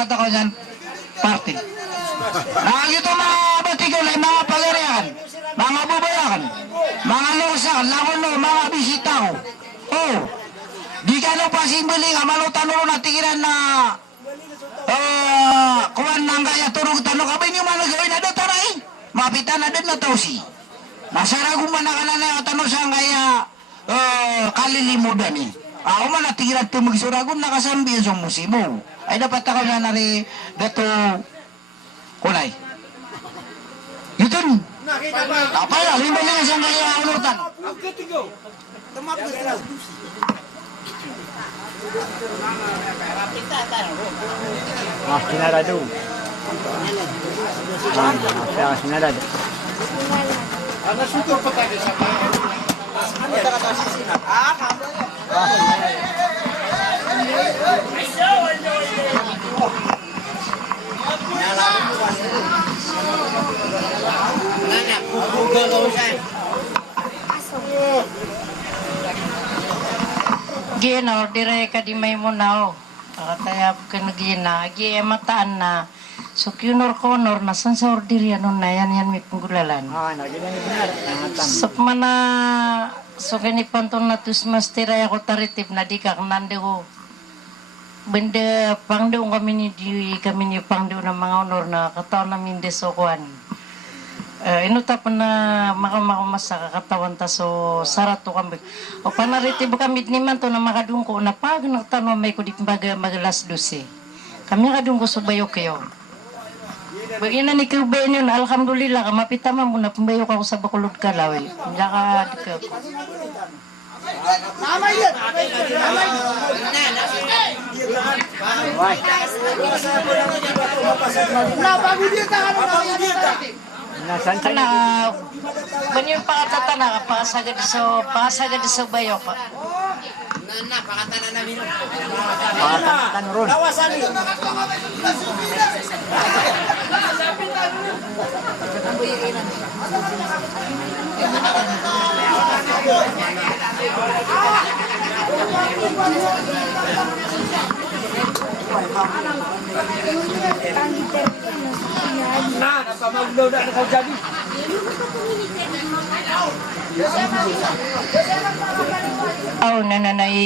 bata ko dyan, party. Nakagito mga batigulay, mga pagarihan, mga bubayan, mga lusan, lakono, mga bisita ko. Oh, di ka na pasimbili nga, malutan mo na tigilan na kuwan nang kaya turog tanong kami niyo managawin na doon taray. Mapitan na doon na tausi. Nasaragong manakanan na tanong sa kaya kalilimudan eh. Ako man natigilan ito magsuragon nakasambi sa musimo. Ay dapat ako na nari dato kulay. Yun. Apa ya? Lima na sa kaya unutan. Sinarado. Sinarado. Ano sutor pa tayo sa Gino, dire ka di may munaw. Tayap ka na gina. Gi mataan na. So, kunor-kunor, nasan sa ordiri, ano na yan may panggulalan. So, mana, so, kinipanton na tus mastiray ako taritip na di ka, nande ko. Benda, pangdaw kami ni Diyoy, kami ni pangdaw ng mga honor na kataon namin desokuan. Inuta pa na makamas sa kakatawan ta so sarato kami. O panariti ba kami ni man to na makadungko na pag nagtanong may ko di magalas 12. Kami nakadungko sa bayo kayo. Bagina ni Kubay niyo na alhamdulillah kamapita man muna pambayo ka ko sa Bacolod Kalawi. Jaka dika ko. Namay yan. Kana banyo pakatata na pasagad sa bayo ka. Na pakatana na minum. Pakatan ron. Kawasan ni. Nah, napamaglaw na kau jadi. Aw nananay.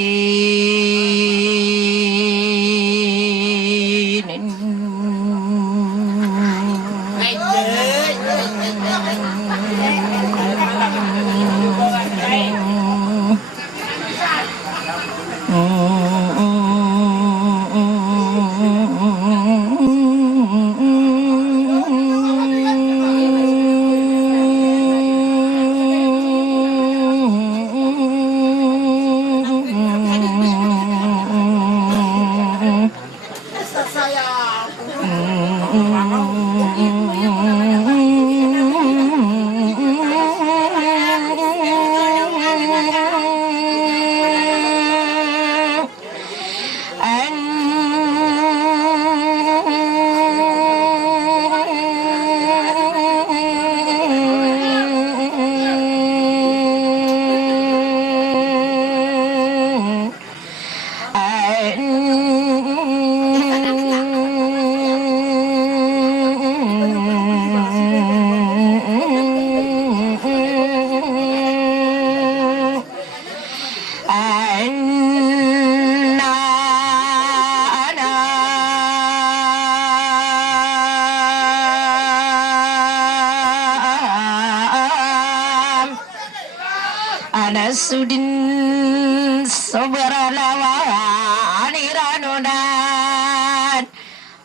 Anasudin sobralawan iranunan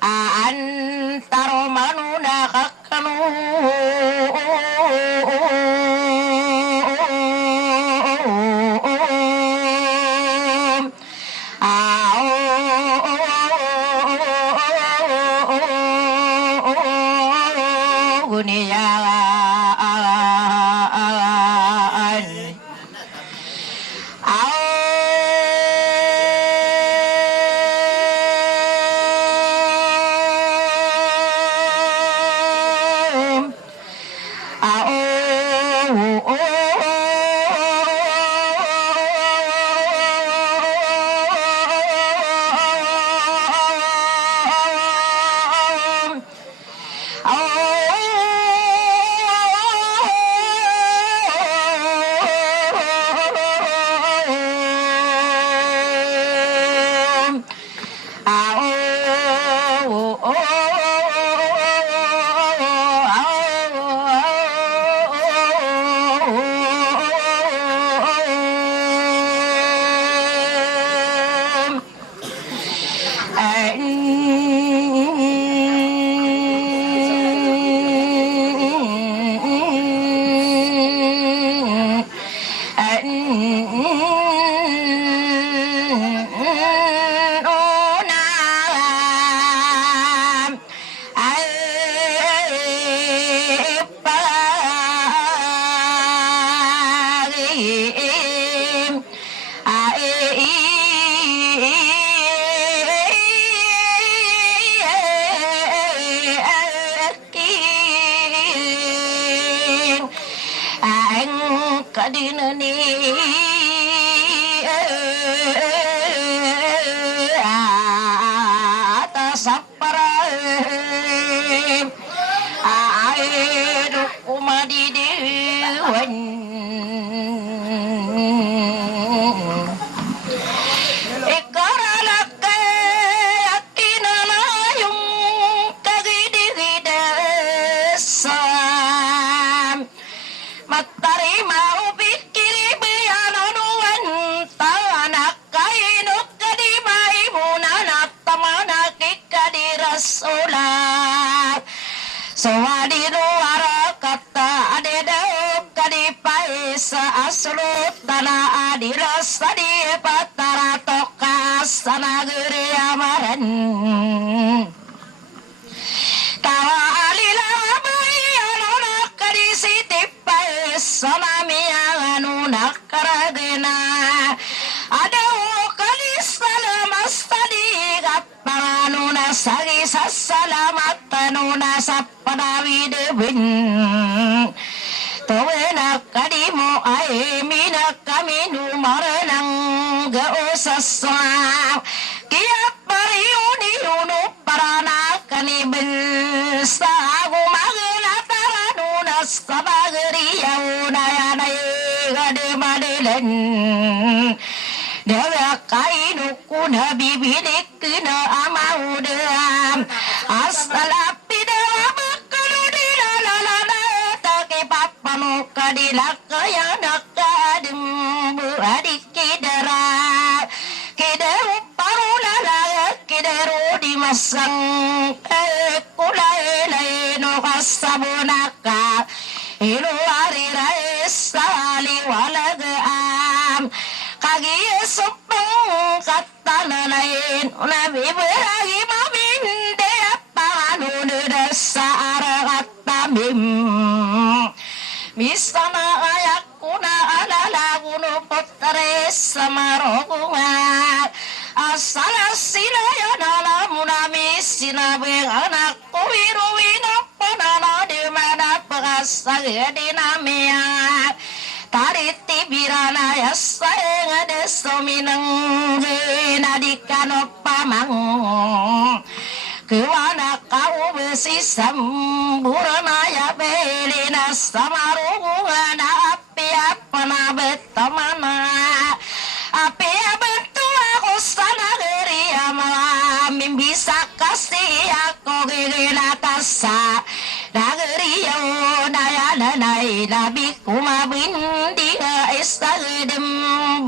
antaro manuna kakanu kadinani atas aparai air kumadidiwan Sawadiru arakata adedau kadipai saasrut tanah adirasadi patara toka sanageri amaran tawa alila bayalona kadisitipai sanami anu nakaragena adau kalisalamasadi gapanganuna sagi sasalamattanuna sapadawi debin tawena kadimu aemina kaminu maranang gausasa kiat pariuni unu parana kanibel sagu magela taranuna sabageri yauna yanai gade madelen dewa kainu kuna bibidik kena amaudam astalapida bakal dilalala take papanu kadilakaya nakadem adik kidara kideru parulala kideru dimasang kulai no kasabunaka ilu arirai sali walagam kagi supeng kata lain nabi beragi mamin dia panu dasar kata bim misana ayakuna ala lagunu potre samarogunga asala sila ya nalamuna misina anak kuwiru wina panana di mana pagasa dinamia tariti birana ya sayang ada sominang nadikano pamang kewana kau besi samburana ya belina samarungana api apa na betamana api betul aku sana geri amamin bisa kasih aku gila kasa nageri yo daya nanai nabi kuma bindi istagdem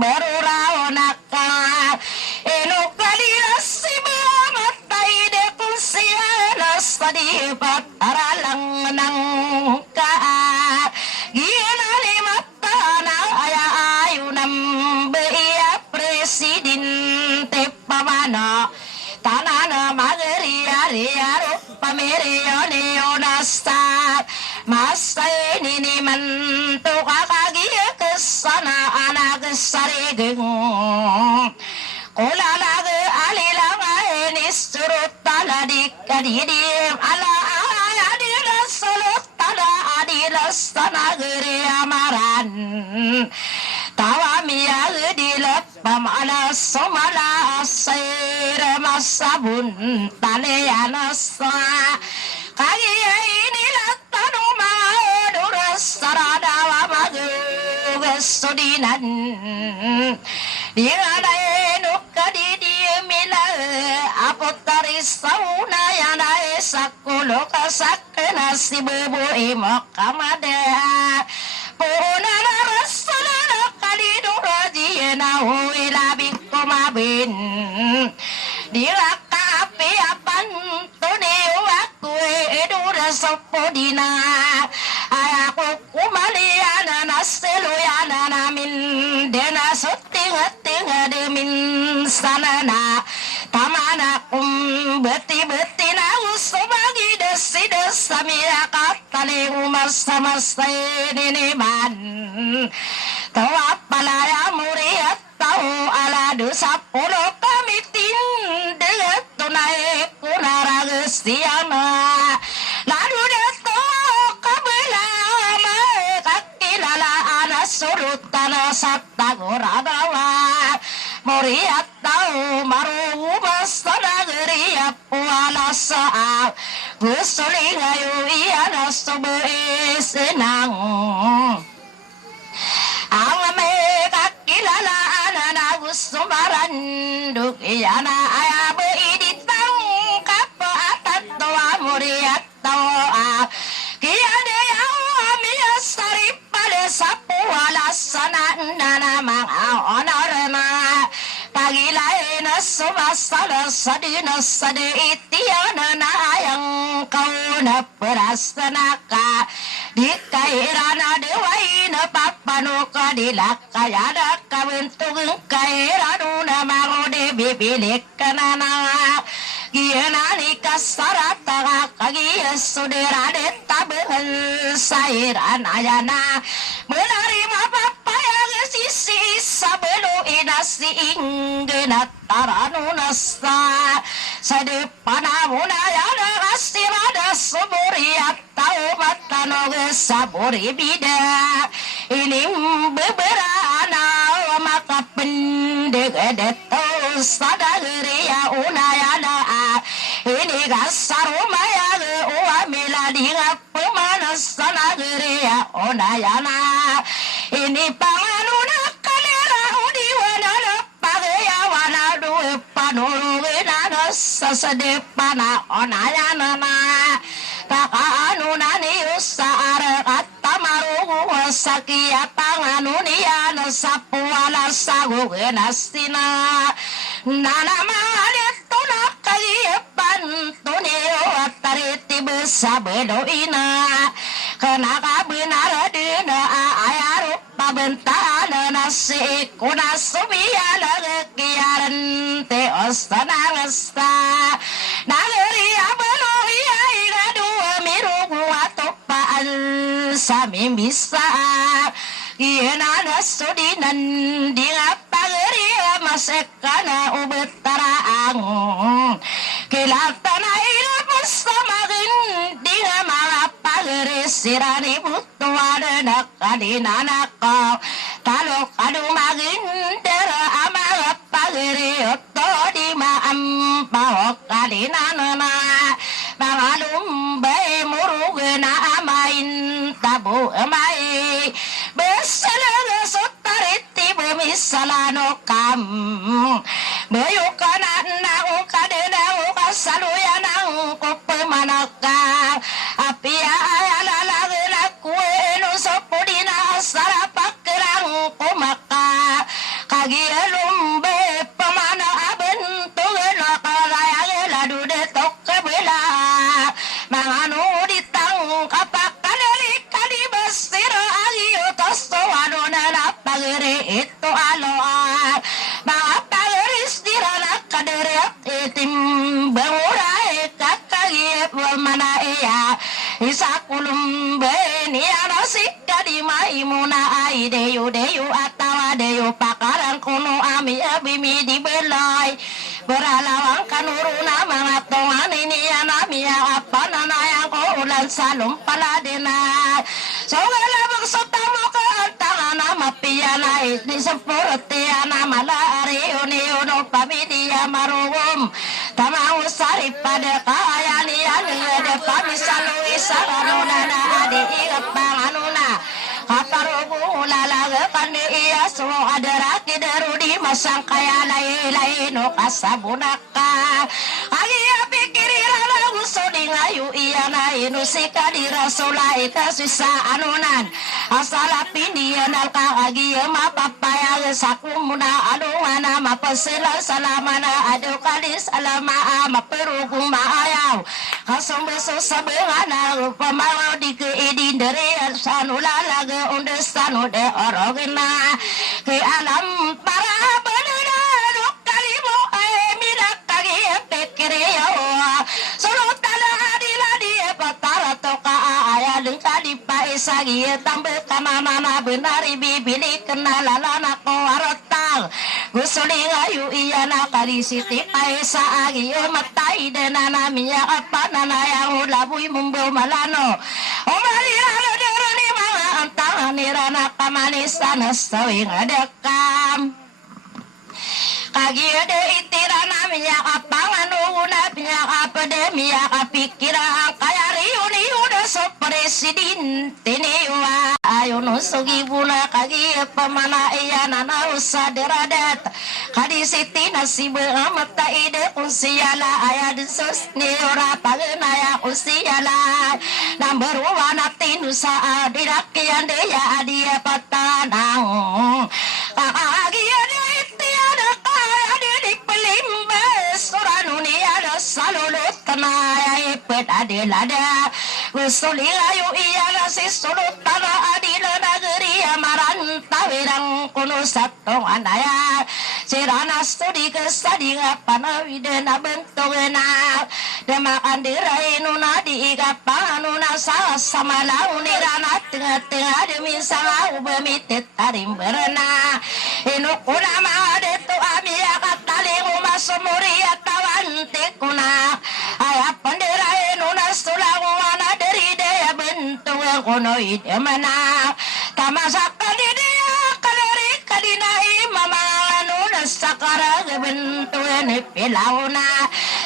berurau nakal eno kalira sibamatay de kunsiana sadi pataralang nang ka gina limata na aya ayunam beia presidente pamana tanana magari ariaro pamerio neonasta masa ini mantu kakagi kesana anak sarigeng kola lagi alilang ini surut tala dikadidim ala adila surut tala adila sanageri amaran tawa miya dilap pamana somala asir masabun tale anasa kagi ini latanu maduras sarada magu besudinan dia enu kadi dia mila apotari sauna yana esakulo kasakena si bebu imok kamada puna rasulana kadi duraji na huila bikumabin dia kape apan tone aku edura sopodina ayaku kumaliana naseluyana namin dena sutinga demin sanana tamana beti na usubagi desi desamira katale umasa ini man tawa palaya muriat tau ala dosa polo kamitin deget tunai kunaragustiana lalu deto kabela kaki lala anak suruh sataguradawa muriat tau maru masanagriya pualasa gusulingayu iyana subesenang Alame kakilala na gusto maranduk iyana ayabe iditang kapaatan toa muriat toa kaya deya miya saripale sa puwala sana na mga honor na pagilay na sumasala sa dinas sa diitiyan na ayang kauna perasa na ka di kaira na diway na papano ka dila kaya na kawentung kaira na mga di bibilik ka na na Giyanani kasarata ka kagiya sudera de tabel sairan ayana melari mapapayag sisi sabelo inasi ingena taranu nasta sa depana muna yana kasirada sumuri atau matano saburi bida ini beberana maka pendek deto sadagriya unayana ini kasar umaya uamila dinga pemanas sanagriya unayana ini panganuna kalera udiwana pagaya wana duwe panurugina sasadepana unayana kakaanuna ni usara katamaru sakia panganunia sapuala sagugena sina nana malit tunak kalipan tuneo atariti besabedo ina kenaka benar dina ayaru pabentana nasi kuna subiya kiaran te ostanangasta nagari abalo iya igadu mirugu atopaan sami bisa Kiyana nasudinan di ngapagari masekana ubetaraang kilatan ila pusamakin di ngapagari sirani butuan nakadinanaka talo kadumagin dera amapagari oto di maampaw kadinanana mangalumbay murugena amain tabu amay Besalang sotariti bumisalano kam Bayukanan na ukadena ukasaluyan ang kupamanaka Apia alalagin akueno sa pudina sarapakirang kumaka Kagialumbe pamana abentugan akalayang ladudetok kabila Mga nuditang kapakanelik kalibasira so ano na napagiri ito aloan mga pagiris dira na kadiri at itim banguray kakagip manaiya isa kulumbe niya nasika di maimuna ay deyo atawa deyo pakaran kuno ami abimi di belay beralawang kanuruna mga tongan niya nami apa nanayang ko ulan sa lumpaladina so galabang sa tamo mapiyana di sepurtiana malari uni pamidia marugum tamang usari pada kayani de pamisalu isarana adi igapanganuna kaparubu lalaga kandi iya so adaraki darudi masang kaya lai no kasabunaka agia pikirira lagu soding ayu iya na inusika di rasulai kasisa anunan asala pindian alkagia mapapaya sakumuna aluana mapasela salamana adu kali salama maperugu maayaw kasong beso sabengana pamalo di keidin dari sanula lagi undesanu de orogena ke alam para benana kalimu mina kagia pekirio solo tala adila di patara toka ayah lengkali paisagi tambah kamana benari bibili kenalalana ko arotang gusuling ayu iya nakali siti paisa agi matai denana miya apa nana yang ulabuy mumbo malano omali ala derani mga antang nirana kamanisan sawing adekam kagiade itirana miya kapanganuna miya kapedemia kapikira kaya riuni udah so presidente niwa ayuno sugibuna kagi pamana iya nana usaderadat kadi siti nasibe amata ide usiala aya desus ni ora pagenaya usiala number one tinusa adirakian deya adia patanang kagiade itiada salulut tanaya ipet adilada usulilayu iyala si sulut tanah adila nageri amaran tawirang kuno satong anaya sirana studi kesadinga panawidena bentogena demakan dirainuna diikapanuna sama launirana tengah-tengah demi salau bemitit tarim berena inukuna maadetu amia katalingu masumuria tawante kuna ayah pendera nuna sulang wana dari daya bentuk kono ide mana tamasaka di dia kalori kadinai mama nuna sakara bentuk ini pilauna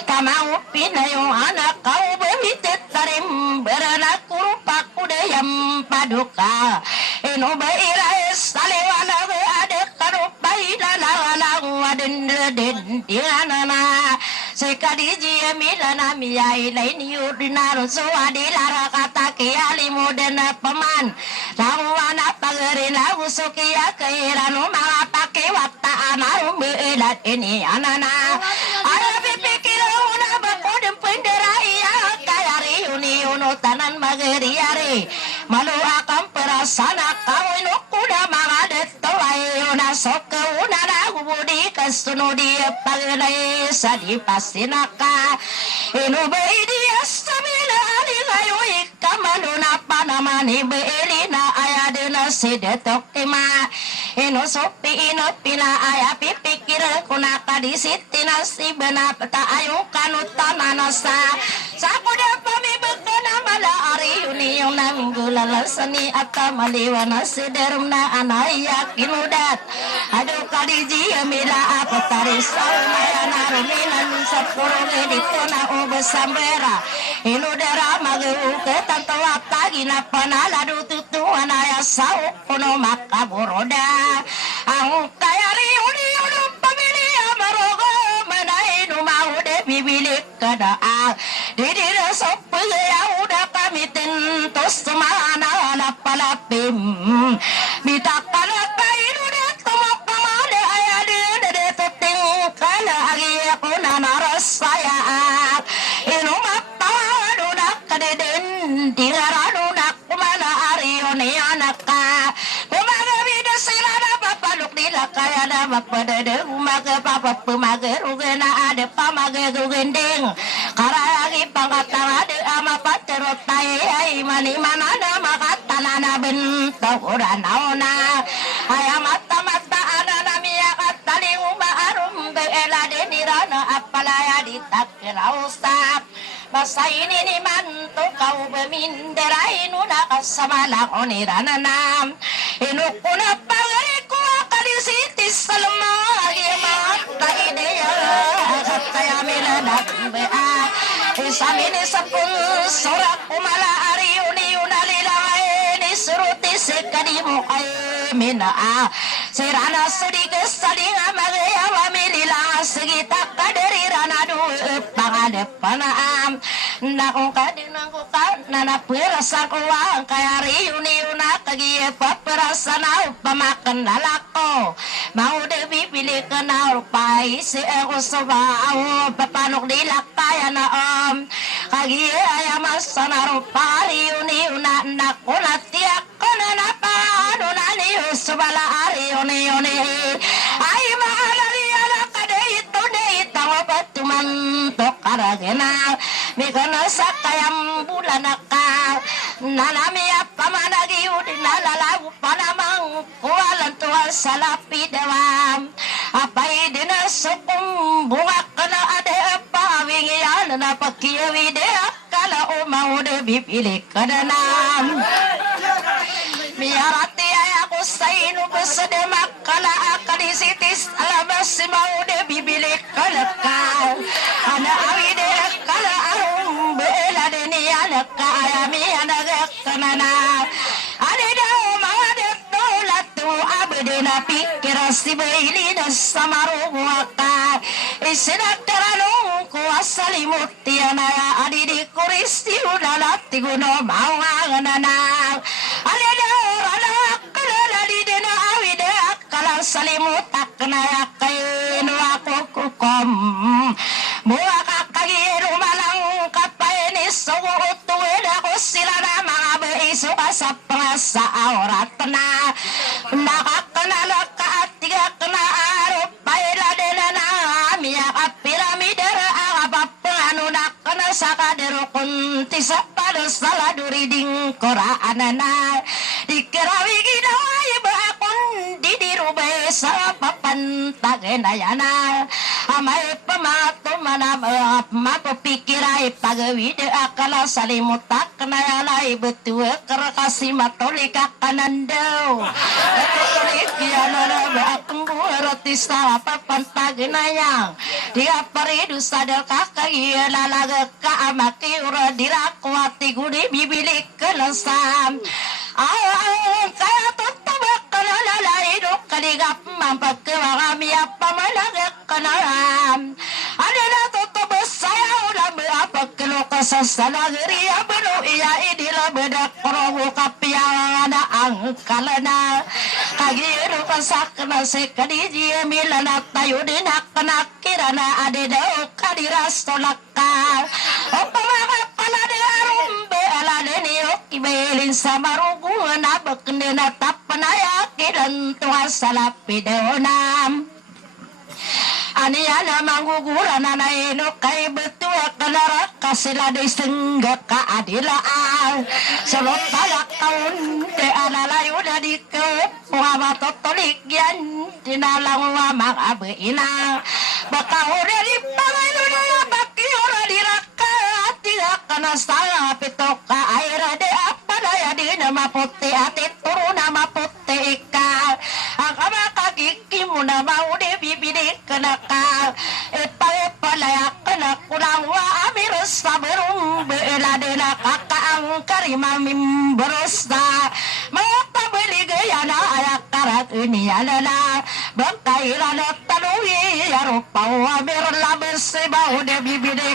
tamau pinayo anak kau bemitet tarim beranak kurupak kudayam paduka ino baira salewana ada karupai lalalang waden den dianana sekadiji milana miyai lain yudina rusu adilara kata kiali modena peman rawana pagerina usukia keiranu mengapake wata anarum beelat ini anana ada pikir una bakodem pendera iya kayari uni unutanan mageriari malu akan perasana kau inukuda mangadet toai una soke una nagubudi kesunu dia pagenai sadi pasinaka inu beidi astamina aligayu ikamaluna panamani beelina ayadena sedetok ima inu sopi inu pina ayapi pikir kunaka disitina si benapta ayukan utananasa sakuda pami bekena mala ari uni yung naminggulalsani atamaliwana sederumna anaya kinudat aduh kadiji amila apatari saumaya naruminan sapurungi dituna ubesambera inudera mageu ketantawa tagina panaladu tutu anaya sau kuno makaburoda ang kayari uni udum pamilya marogo manainu maude bibilik kadaa didira sopu ya udah pamitin tos mana ala palapim bitakkan kain udah tomok pamade ayah de tuting kala agi aku nanaras saya inu mata udah kadeden diraranu nak kumana arione anaka kumana bida silana papaluk dilakaya da bapadede umaga papa pemaga rugena ada pamaga rugendeng karagi pangkatang ada ama paterotai ai mani manada makatanana bentuk uranaona ayam mata ana namia kataling arum beela denirana apalaya ditakirausak masa ini ni mantu kau beminderai nuna kasamala onirana nam inukuna pangariku akalisiti salma mata ideya kataya miladak bea isamini sepun sorak umala ari uni unalilai ni suruti sekadimu ay mina serana sedikit sadinga magaya wamilila segita kaderi rana du pangadepanam nakong kadinang ko ka nana perasa ko ang kaya riuni una kagi paperasana upamakan lalako mau de bibili ka na upay si ako sabaw papanok nila kaya na kagi ayamas sana rupari uni una nakuna tiyak ko na napano na niyo subala ari uni ay mahalari ala kadeit patuman to karagena mikana sakayam bulanaka nanami pamanagi udinalalau panamang kualan tual salapi dewam apa idina sukum bunga kana ade pawingian na pakiwi de kala o mau de bipili kadanam Miarati ay ako sa inubos sa demak kala akadisitis alabas si maude bibili kalakal ana awide kala arum bela deniya nakayami anagak kanana ane daw mga dito latu abde na pikira si bailin sa maruwaka isinagtaranong ko asalimut tiyan ay adidi kuristi unalati guno mga nanang ane daw anak kalala di dena awide kalang salimutak na kayo ako kukom mua kakagiro malang kapaini sugutuin ako sila na mga baiso sa pangasa aurat na nakakanala ka at tiga na araw paila dena na miya kapiramidera ang apapano na kana sa kadero kunti sa palasala duriding koraan na ikirawi ginaway ba akong didirubay sa papantagin na yan amay pamato manam mapapikiray pagawid akala salimutak na yalay betul kerakasi matolika kanandaw katolik yan na ba akong buharati sa papantagin na yan dia paridu sadar kakay lalaga ka amaki ura dirakwati gudi bibili kelasam kaya tutabak kalalay do kaligap mampagkawami apa malagak kanaram ada na tutubas saya ulam apagkalo sa salagri abano iya idila bedak provo kapiyang na ang kalana kagiro kasakna se kadiji milana tayo din akna kirana ade daw kadiras tolakka o pamaka pala de arumbe ala ni okibelin sa marugu na bakne na tapanaya kiran tuwa salapideonam aniana manggugura na ino kay betul kanara kasila de sengga keadilaan selot talak kaun de alalayu dari ke puama totolik yan dinalang wamang abeina bakau dari pangalu na baki ora diraka tidak kana salah pitoka air de apa daya di nama putih ati turu nama putih ka agama kaki muna mau de bibidi kenaka epa layak kena kurang wa amir sabarum bela dena kakak angkarima mimberosta mata beli gaya na ayak karat ini alala bangkai lana tanui ya rupa wa amir labes sebau de bibidi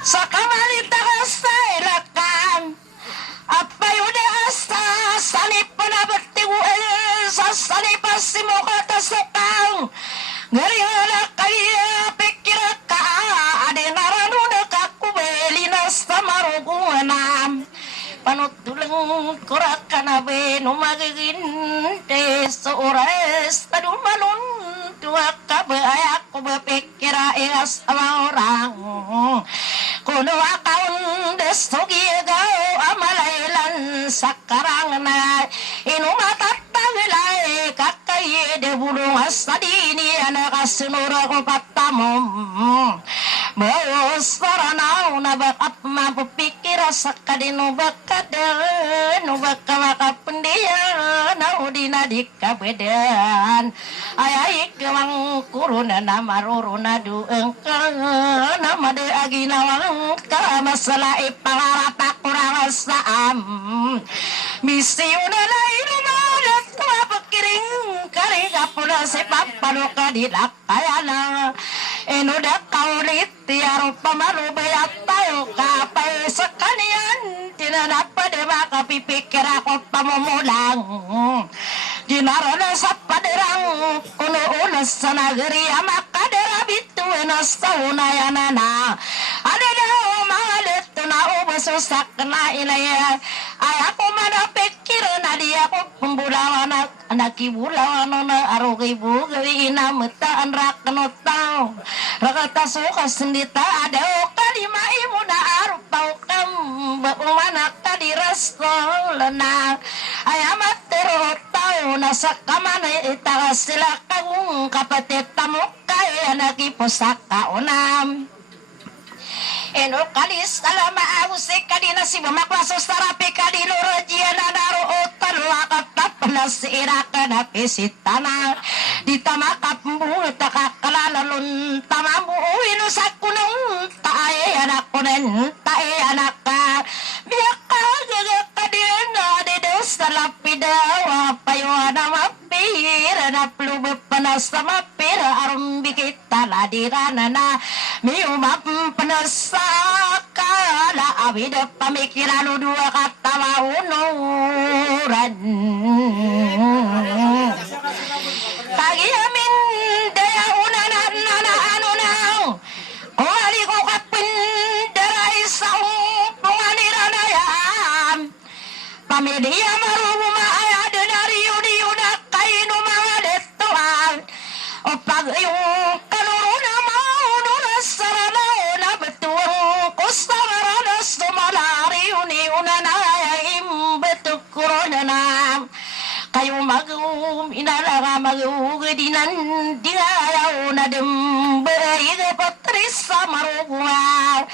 sakamali takasay lakam apa yuda asta sani panabati sa sani pasimo kata sekang ngari ala kaya pikir ka ade naranu dekaku belina samaruguanam panut tuleng kurakana be numagin de sores tadu malun tua kabe ayaku berpikir eas sama orang kuno akaun destogi gao amalailan sakarang na inu mata tagelai kakai de bulung asadini anak asinura ko patamom Bawas paranau na bakap mapupikir sakadino bakada no bakawaka pendia na udina dikabedan ayai kewang kuruna na maruruna du engkang nama de aginawang ka masalah ipangarapa kurang saam misiuna lain madat tua pekiring kari kapula sepak paduka dilakayana enoda kaulit tiar pamaru bayat tayo kapay sekalian tinanapa de baka pipikir ako pamumulang ginarana sa paderang kuno ulas sa nagari amakadera bituin sa unayanana ada daw mga lito na ubasosak na ilaya ay ako manapikir na di ako pembulawan nakibulawan na arugibu gawi inamutaan rakno tao rakata suka sendita ada kalima imu na arupau kam baumana kadirastolana ayamat terotau nasa kamana ita sila kang kapatid tamu kaya nakipusaka unam eno kalis alama ausik kadina si maklasos terapi kadino rojiana daru utan wakatap nasira kana pisitana ditamakap mu takakalalun tamamu inu sakunung tae anak kunen tae anak ka biaka gaga kadina dedes salapida wapaywana mapir na plube panas mapir arum bikita ladirana na miumap panasakala awida pamikiran dua kata maunuran pagi amin daya unanan nana anu nang kuali ko kapin darai saung punganirana yam pamidia maruma aya denari yudi yuda kainu mga detuan o pag yung kanuruna maununa sarana na betuang kustamarana sumalari yuni unanaya imbetukurona na kayo magum inalaga magugadinan dingayaw na dembay patris sa marugwa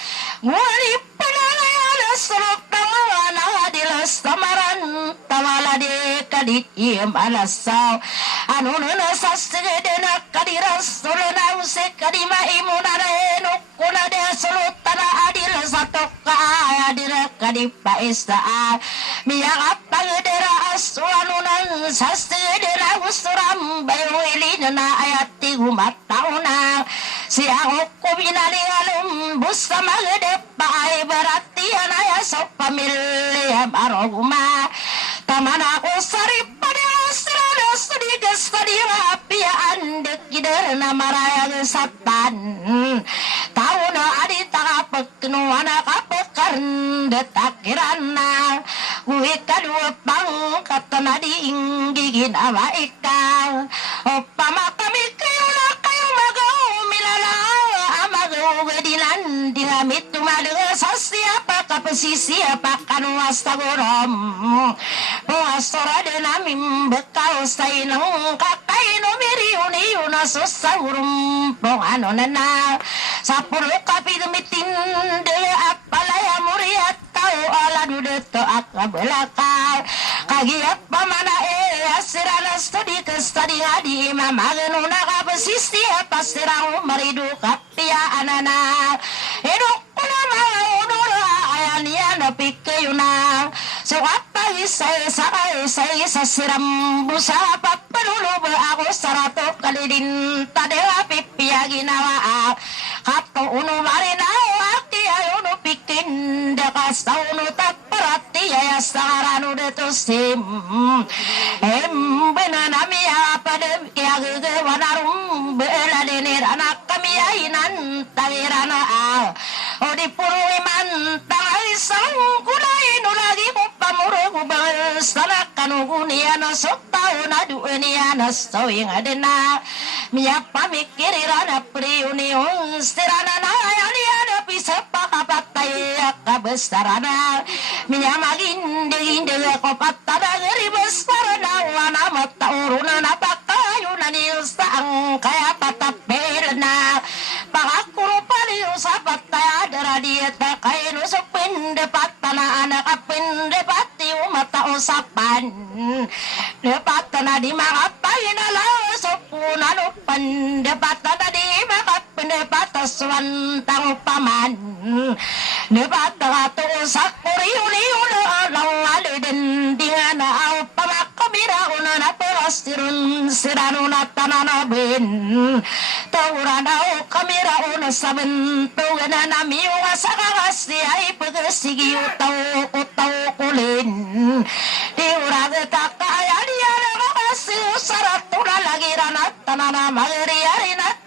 nguli panangayala sulok na mga nadilas tamaran tamala de kadit iyam alasaw ano na sa sige na kadiras solo na use kadima imunareno kuna de sulot tana adil sa toka adil kadipa istaan miyakap pagdera aswano ng sastedera gusturam bayo ilin na ayati gumataw na siya ko binalingalum busta magdepa ay baratian ay sa pamilya maroguma taman ako saripa de asrana sudigas tadiwa pian dekider na marayag satan tao na adita kapagkinuan na kapagkarn detakiran na uwi kadua pang katanading giginawa ikaw o pamakami kayo na kayo mag-umilala amagaw gadinan di gamit tumaluga sa siapa kapasisiapa kanuwas tagurom puastora de namin bekaw sa inang kakaino miriuniyo na susagurum pong ano na na sa pulo kapidumitin de apalaya muriat tao ala dudeto akabelakal kagiat pamana asirana studi ke studi adi mamagenu nakapasisi pasirang maridu kapia anana eduk kuna maunura ayania napikayuna so apa isay siram busa papanulo ako sarato kalidin tadewa pipia ginawa kato uno marina aki ayuno pikin dakas tauno taparati ya sarano deto sim benanami apa de kya ge wanarum bela denir anak kami ainan tagirana odi puruiman tangai sang kulai nulagi pamuro bal salakanu guniana sotau na dueniana soing adena miya pamikirana priuni stirana na ayaniana bisa pakapatay kabesarana miya maginde ko patada gari besarana wana matauruna na pakayo na nilsa ang kaya patapelna pakakuro paliyo sa pataya daradieta kayo sa pinde patana anak apinde pati umata usapan nepatana di makapay na lao so punano pandepatana di makapinde pataswan tang paman nepatana to sa kuriyo lang aliden di nga na ang pamakamira una na perastirun sirano na tananabin taurana o kamera una saben tuga na namiyo sa kakasi ay pagasigi utaw kulin di uraga takaya niya na kakasi usarat tula lagiran at tanana magriyarin at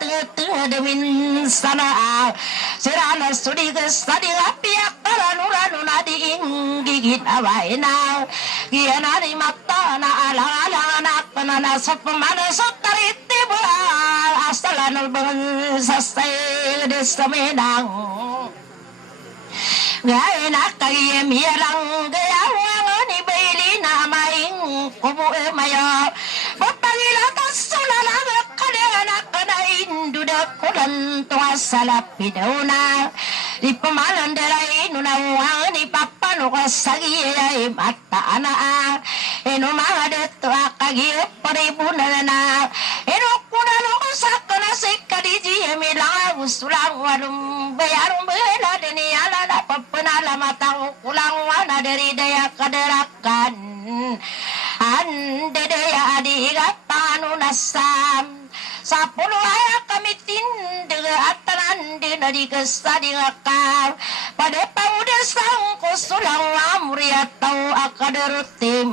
demin sana sirana sudigas tadi apiak karanurano na diinggigit away na giyana ni mata na alang-alang anak pananasap manasap tariti ba asalanol bang sa stay destaminang gaya na kayemiyarang gayawang ni Bailey na maing kubu maya bapagilatas sunalang kanina na kanain duda kulan tuwa sa lapidaw na di pemalan darai nunawang ni papa no kasagi ay mata ana eno mga deto akagi paribuna na eno kuna no sakana sekadiji emilang usulang walum bayarung bela deni ala da papanala matang kulang wana dari daya kaderakan ande daya adiga panu nasam Sapulo ay kami tindaga at tanan din na di kasadi nga ka. Pada paudasang kusulang amri at tau akaderutim.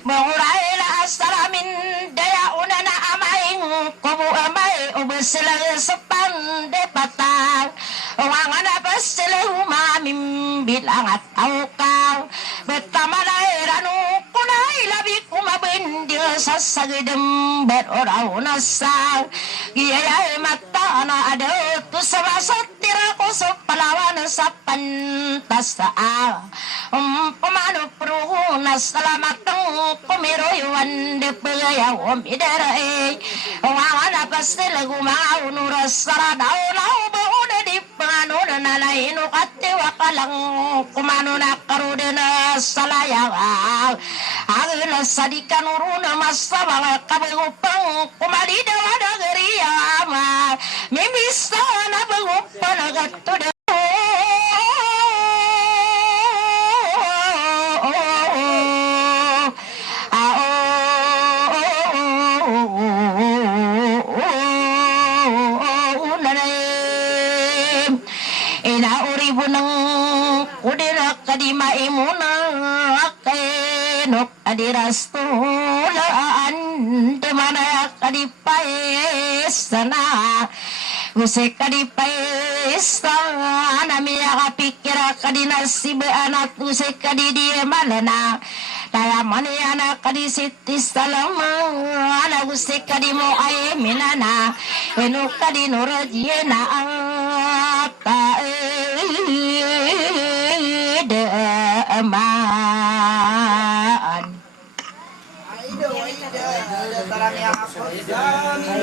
Mengurai la asaramin daya una na amaing kubu amay ubasilang sepan de patang. Wangan na basilang umamim bilang at tau ka. Betamalay ranu kunay labi kumabindir sa sagidem berorau nasal giyay mata na ada tu sabasat tira ko sa palawan sa pantasaa pamano pruhu na salamatang kumiroywan de pagaya omidera wangan pastel gumau nuras saradaw lau bauna di pangano na laino kate wakalang kumano na karude na salayang ang sadikan uruna masama kabagupang kumalida wada geriyama mimisa na bagupan agatuda inauribu ng kudira kadima imuna nok adirastulaan demana kadipay sana Usay kadipay sana miya kapikira kadinasibe anak usay kadidiye malana Daya mani anak kadisitis talamang anak usay kadimo ay minana enu kadinurajiyena ang taedemaan Ay, tarang yang apa?